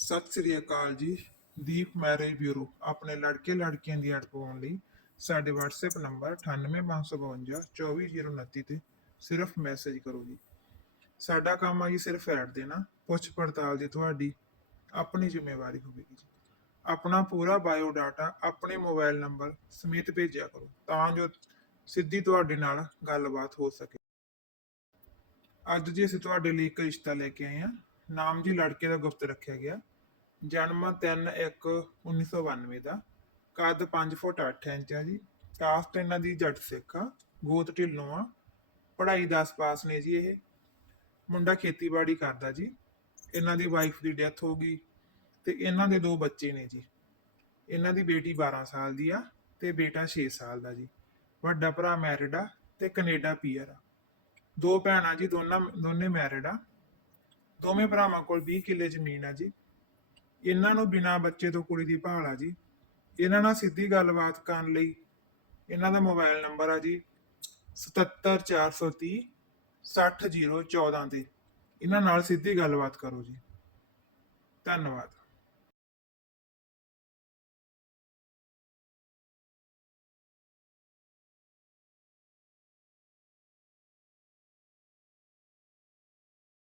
ਸਤਿ ਸ੍ਰੀ ਅਕਾਲ ਜੀ। ਦੀਪ marriage bureau, ਆਪਣੇ ਲੜਕੇ ਲੜਕੀਆਂ ਦੀ ਐਡ ਪਾਉਣ ਲਈ ਸਾਡੇ WhatsApp ਨੰਬਰ 98552 24029 ਤੇ ਸਿਰਫ ਮੈਸੇਜ ਕਰੋ ਜੀ। ਸਾਡਾ ਕੰਮ ਆ ਜੀ ਸਿਰਫ ਐਡ ਦੇਣਾ, ਪੁੱਛ ਪੜਤਾਲ ਦੀ ਤੁਹਾਡੀ ਆਪਣੀ ਜ਼ਿੰਮੇਵਾਰੀ ਹੋਵੇਗੀ ਜੀ। ਆਪਣਾ ਪੂਰਾ ਬਾਇਓ ਡਾਟਾ ਆਪਣੇ ਮੋਬਾਈਲ ਨੰਬਰ ਸਮੇਤ ਭੇਜਿਆ ਕਰੋ, ਤਾਂ ਜੋ ਸਿੱਧੀ ਤੁਹਾਡੇ ਨਾਲ ਗੱਲਬਾਤ ਹੋ ਸਕੇ। ਅੱਜ ਜੀ ਅਸੀਂ ਤੁਹਾਡੇ ਲਈ ਇੱਕ ਰਿਸ਼ਤਾ ਲੈ ਕੇ ਆਏ ਹਾਂ ਨਾਮ ਜੀ ਲੜਕੇ ਦਾ ਗੁਪਤ ਰੱਖਿਆ ਗਿਆ। ਜਨਮ 3/1/1992 ਦਾ। ਕੱਦ 5 ਫੁੱਟ 8 ਇੰਚ ਆ ਜੀ। ਕਾਸਟ ਇਹਨਾਂ ਦੀ ਜੱਟ ਸਿੱਖ ਆ। ਗੋਤ ਢਿੱਲੋਂ ਆ। ਪੜ੍ਹਾਈ 10 ਪਾਸ ਨੇ ਜੀ ਇਹ। ਮੁੰਡਾ ਖੇਤੀਬਾੜੀ ਕਰਦਾ ਜੀ। ਇਹਨਾਂ ਦੀ ਵਾਈਫ ਦੀ ਡੈਥ ਹੋ ਗਈ ਤੇ ਇਹਨਾਂ ਦੇ ਦੋ ਬੱਚੇ ਨੇ ਜੀ। ਇਹਨਾਂ ਦੀ ਬੇਟੀ 12 ਸਾਲ ਦੀ ਆ ਤੇ ਬੇਟਾ 6 ਸਾਲ ਦਾ ਜੀ। ਵੱਡਾ ਭਰਾ ਮੈਰਿਡ ਆ ਤੇ ਕੈਨੇਡਾ ਪੀਅਰ ਆ। ਦੋ ਭੈਣਾਂ ਜੀ, ਦੋਨਾਂ, ਦੋਨੇ ਮੈਰਿਡ ਆ। ਦੋਵੇਂ ਭਰਾਵਾਂ ਕੋਲ 20 ਕਿੱਲੇ ਜ਼ਮੀਨ ਆ ਜੀ। ਇਹਨਾਂ ਨੂੰ ਬਿਨਾਂ ਬੱਚੇ ਤੋਂ ਕੁੜੀ ਦੀ ਭਾਲ ਆ ਜੀ। ਇਹਨਾਂ ਨਾਲ ਸਿੱਧੀ ਗੱਲਬਾਤ ਕਰਨ ਲਈ ਇਹਨਾਂ ਦਾ ਮੋਬਾਈਲ ਨੰਬਰ ਆ ਜੀ 77430 60014 ਤੇ। ਇਹਨਾਂ ਨਾਲ ਸਿੱਧੀ ਗੱਲਬਾਤ ਕਰੋ ਜੀ। ਧੰਨਵਾਦ।